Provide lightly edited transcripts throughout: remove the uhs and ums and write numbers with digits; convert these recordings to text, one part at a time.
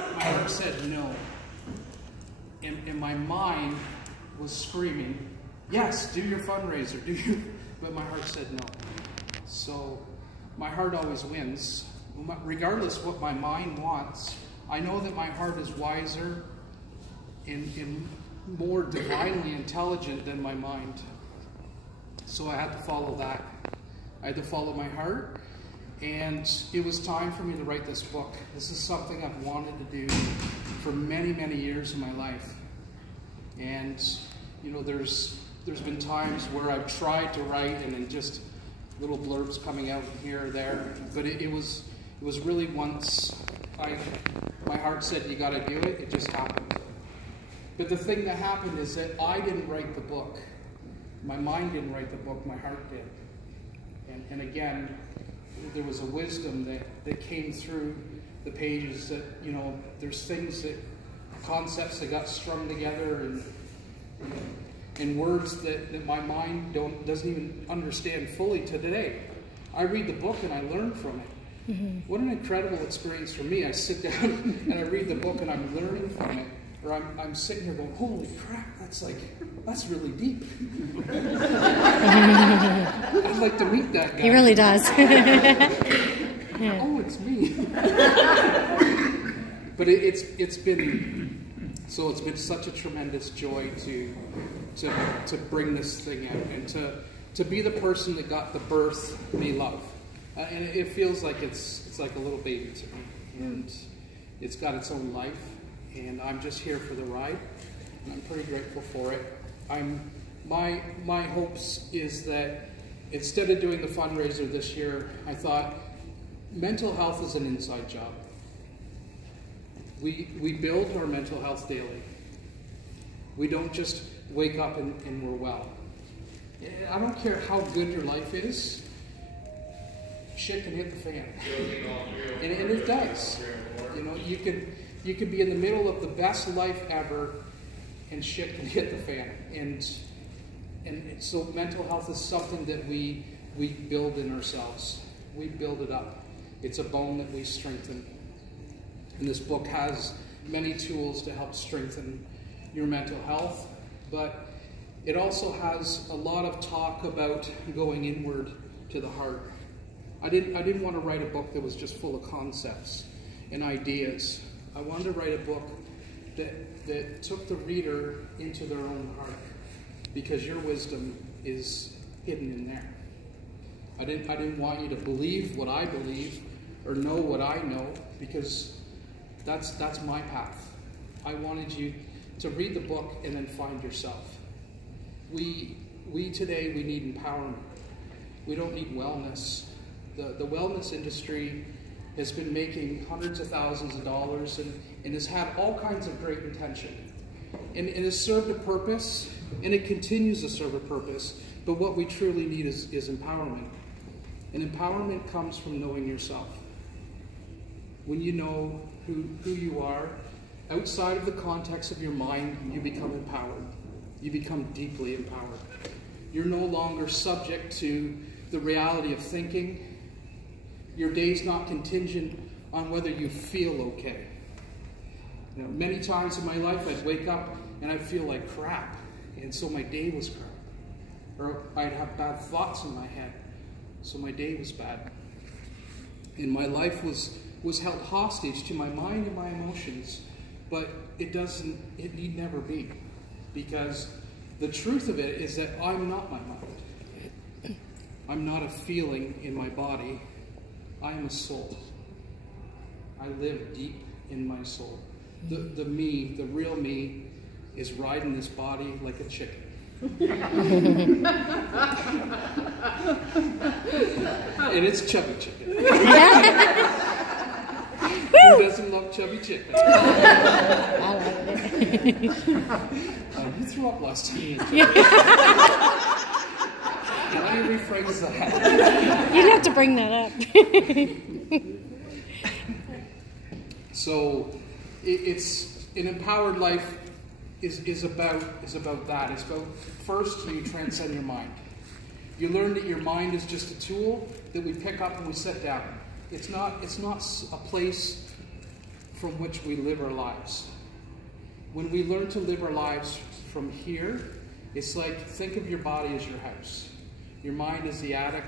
My heart said no. And my mind was screaming, yes, do your fundraiser, but my heart said no. So my heart always wins. Regardless of what my mind wants, I know that my heart is wiser and more divinely intelligent than my mind. So I had to follow that. I had to follow my heart, and it was time for me to write this book. This is something I've wanted to do for many, many years in my life. And you know, there's been times where I've tried to write and then just little blurbs coming out here or there. But it was really once my heart said, you gotta do it, it just happened. But the thing that happened is that I didn't write the book. My mind didn't write the book, my heart did. And again, there was a wisdom that came through the pages that, you know, there's things that, concepts that got strung together and words that my mind doesn't even understand fully to today. I read the book and I learn from it. Mm-hmm. What an incredible experience for me. I sit down and I read the book and I'm learning from it. Or I'm sitting here going, holy crap, that's really deep. I'd like to meet that guy. He really does. Oh, it's me. But it's been such a tremendous joy to bring this thing out and to be the person that got the birth they love. And it feels like it's like a little baby to me, and it's got its own life. And I'm just here for the ride, and I'm pretty grateful for it. My hopes is that instead of doing the fundraiser this year, I thought mental health is an inside job. We build our mental health daily. We don't just wake up and we're well. I don't care how good your life is, shit can hit the fan. And it does. You know, you could be in the middle of the best life ever and shit can hit the fan. And so mental health is something that we build in ourselves. We build it up. It's a bone that we strengthen. And this book has many tools to help strengthen your mental health, but it also has a lot of talk about going inward to the heart. I didn't want to write a book that was just full of concepts and ideas. I wanted to write a book that took the reader into their own heart, because your wisdom is hidden in there. I didn't want you to believe what I believe or know what I know, because that's my path. I wanted you to read the book and then find yourself. We today need empowerment. We don't need wellness. The wellness industry has been making hundreds of thousands of dollars and has had all kinds of great intention. And it has served a purpose, and it continues to serve a purpose, but what we truly need is empowerment. And empowerment comes from knowing yourself. When you know who you are, outside of the context of your mind, you become empowered. You become deeply empowered. You're no longer subject to the reality of thinking. Your day's not contingent on whether you feel okay. You know, many times in my life I'd wake up and I'd feel like crap, and so my day was crap. Or I'd have bad thoughts in my head, so my day was bad. And my life was held hostage to my mind and my emotions, but it need never be, because the truth of it is that I'm not my mind. I'm not a feeling in my body. I am a soul. I live deep in my soul. The me, the real me, is riding this body like a chicken. And it's chubby chicken. Who doesn't love chubby chicken? I love it. You threw up last time. Can I rephrase that? You'd have to bring that up. So, it's an empowered life is about that. It's about, first, you transcend your mind. You learn that your mind is just a tool that we pick up and we set down. It's not a place from which we live our lives. When we learn to live our lives from here, it's like, think of your body as your house. Your mind is the attic.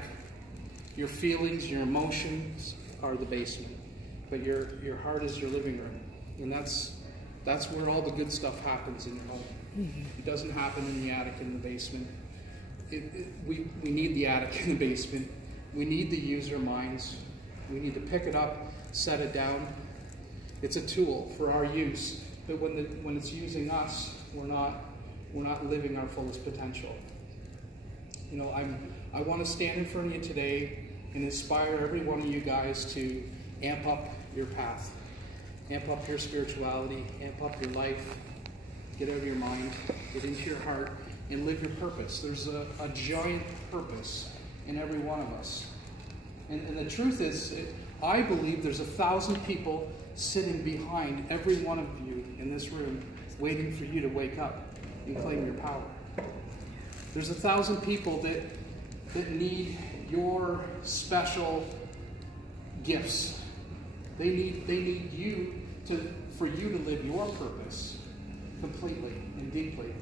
Your feelings, your emotions are the basement. But your heart is your living room. And that's where all the good stuff happens in your home. Mm-hmm. It doesn't happen in the attic, in the basement. We need the attic in the basement. We need to use our minds. We need to pick it up, set it down. It's a tool for our use. But when it's using us, we're not living our fullest potential. You know, I want to stand in front of you today and inspire every one of you guys to amp up your path, amp up your spirituality, amp up your life, get out of your mind, get into your heart, and live your purpose. There's a giant purpose in every one of us. And the truth is, I believe there's 1,000 people sitting behind every one of you in this room, waiting for you to wake up and claim your power. There's 1,000 people that need your special gifts. They need you for you to live your purpose completely and deeply.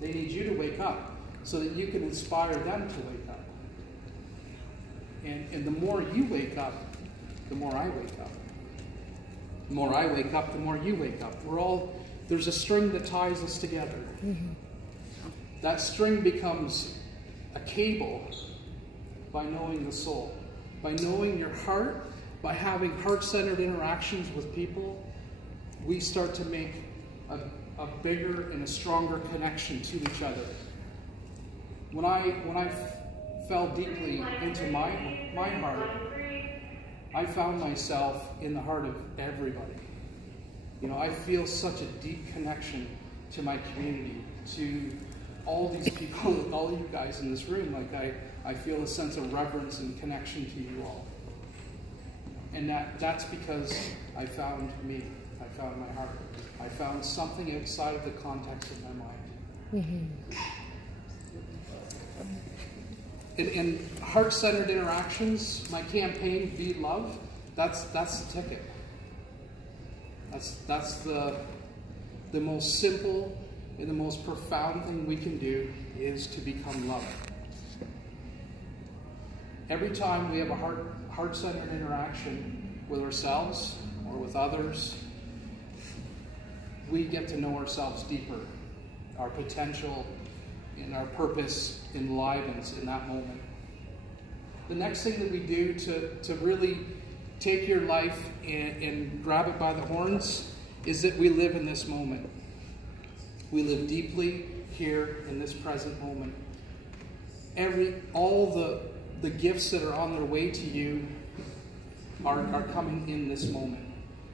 They need you to wake up so that you can inspire them to wake up. And the more you wake up, the more I wake up. The more I wake up, the more you wake up. There's a string that ties us together. Mm-hmm. That string becomes a cable by knowing the soul, by knowing your heart, by having heart-centered interactions with people. We start to make a bigger and a stronger connection to each other. When I fell deeply into my heart, I found myself in the heart of everybody. You know, I feel such a deep connection to my community, to all these people, all you guys in this room. Like I feel a sense of reverence and connection to you all. And that's because I found me. I found my heart. I found something outside of the context of my mind. Mm-hmm. In heart-centered interactions, my campaign, Be Love, that's the ticket. That's the most simple and the most profound thing we can do is to become love. Every time we have a heart-centered interaction with ourselves or with others, we get to know ourselves deeper. Our potential and our purpose enlivens in that moment. The next thing that we do to really take your life and grab it by the horns is that we live in this moment. We live deeply here in this present moment. All the gifts that are on their way to you are coming in this moment.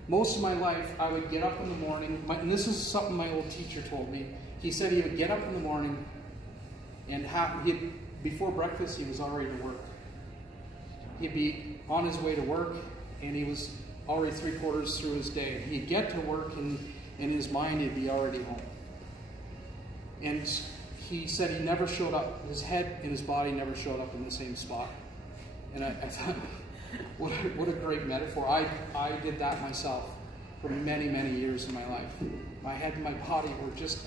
Most of my life, I would get up in the morning, and this is something my old teacher told me. He said he would get up in the morning, and before breakfast, he was already to work. He'd be on his way to work, and he was already 3/4 through his day. He'd get to work, and in his mind, he'd be already home. And he said he never showed up, his head and his body never showed up in the same spot. And I thought, what a great metaphor. I did that myself for many, many years in my life. My head and my body were just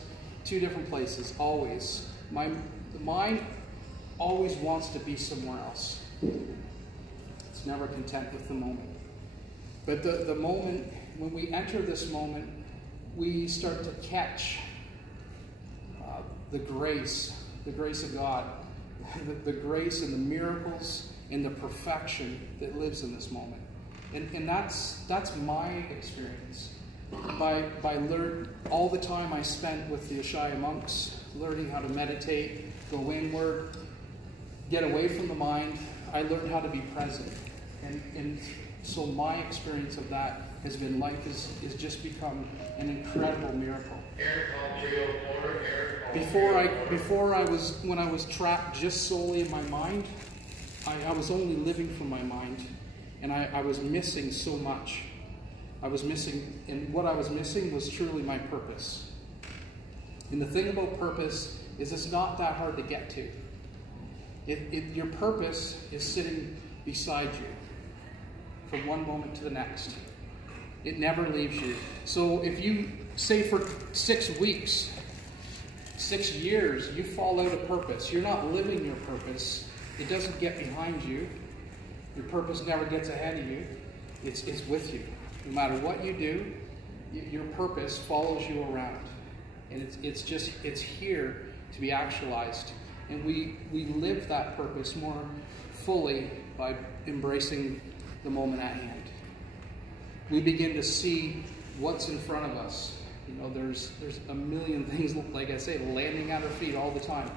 two different places, always. The mind always wants to be somewhere else. It's never content with the moment. But the moment, when we enter this moment, we start to catch the grace of God, the grace and the miracles and the perfection that lives in this moment. And that's my experience. By all the time I spent with the Ashaya monks, learning how to meditate, go inward, get away from the mind, I learned how to be present. And so my experience of that has been life has just become an incredible miracle. When I was trapped just solely in my mind, I was only living from my mind, and I was missing so much. And what I was missing was truly my purpose. And the thing about purpose is it's not that hard to get to. Your purpose is sitting beside you from one moment to the next. It never leaves you. So if you, say for 6 weeks, 6 years, you fall out of purpose, you're not living your purpose, it doesn't get behind you, your purpose never gets ahead of you, it's with you. No matter what you do, your purpose follows you around. And it's here to be actualized. And we live that purpose more fully by embracing the moment at hand. We begin to see what's in front of us. You know, there's a million things, like I say, landing at our feet all the time.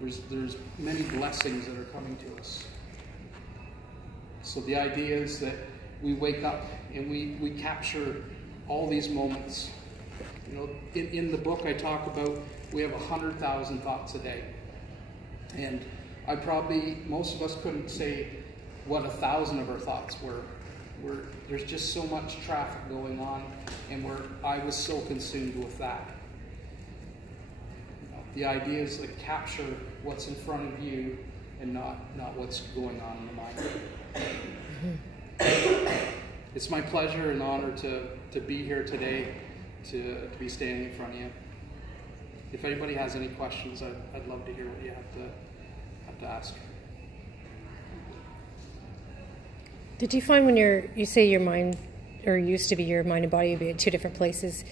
There's many blessings that are coming to us. So the idea is that we wake up and we capture all these moments. You know, in the book I talk about, we have 100,000 thoughts a day. And most of us couldn't say what 1,000 of our thoughts were. There's just so much traffic going on, and I was so consumed with that. You know, the idea is to capture what's in front of you and not what's going on in the mind. It's my pleasure and honor to be here today, to be standing in front of you. If anybody has any questions, I'd love to hear what you have to ask. Did you find when you say your mind, or used to be your mind and body would be at 2 different places,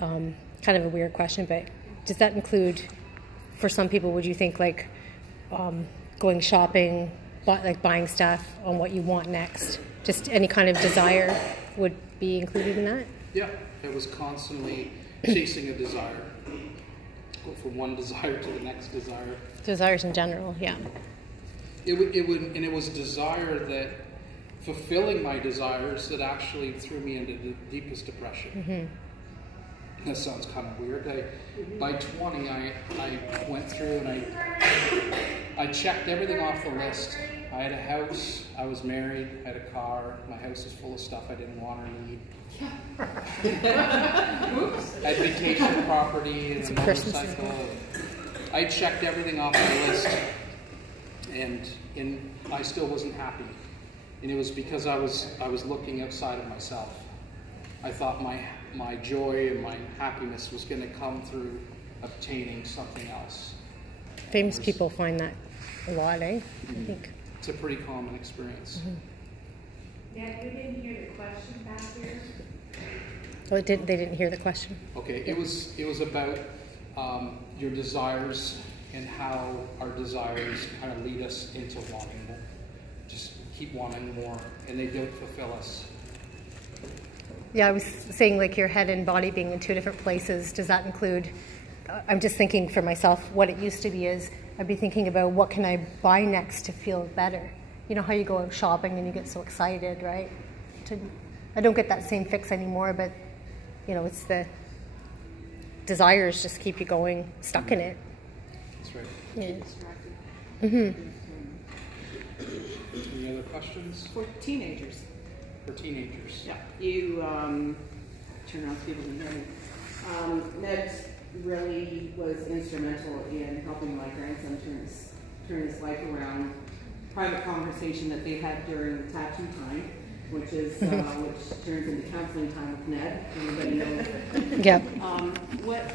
kind of a weird question, but does that include, for some people, would you think like going shopping, like buying stuff on what you want next? Just any kind of desire would be included in that? Yeah, it was constantly chasing a desire. Go from one desire to the next desire. Desires in general, yeah. It was desire that, fulfilling my desires, that actually threw me into the deepest depression. Mm-hmm. That sounds kind of weird. By 20, I went through and I checked everything off the list. I had a house, I was married, I had a car, my house is full of stuff I didn't want or need. I had vacation property and a motorcycle. I checked everything off the list, and I still wasn't happy. And it was because I was looking outside of myself. I thought my joy and my happiness was going to come through obtaining something else. Famous people find that a lot, eh? I think. It's a pretty common experience. Mm-hmm. Yeah, you didn't hear the question back here? Oh, they didn't hear the question? Okay, it was about your desires and how our desires kind of lead us into wanting more. Just keep wanting more, and they don't fulfill us. Yeah, I was saying like your head and body being in 2 different places. Does that include, I'm just thinking for myself, what it used to be is, I'd be thinking about what can I buy next to feel better. You know how you go out shopping and you get so excited, right? I don't get that same fix anymore, but you know, it's the desires just keep you going, stuck in it. That's right. Yeah. Mm-hmm. Any other questions? For teenagers. For teenagers. Yeah. You turn around so people can hear me. Ned really was instrumental in helping my grandson turn his life around. Private conversation that they had during tattoo time, which turns into counseling time with Ned. Everybody knows. Yeah. What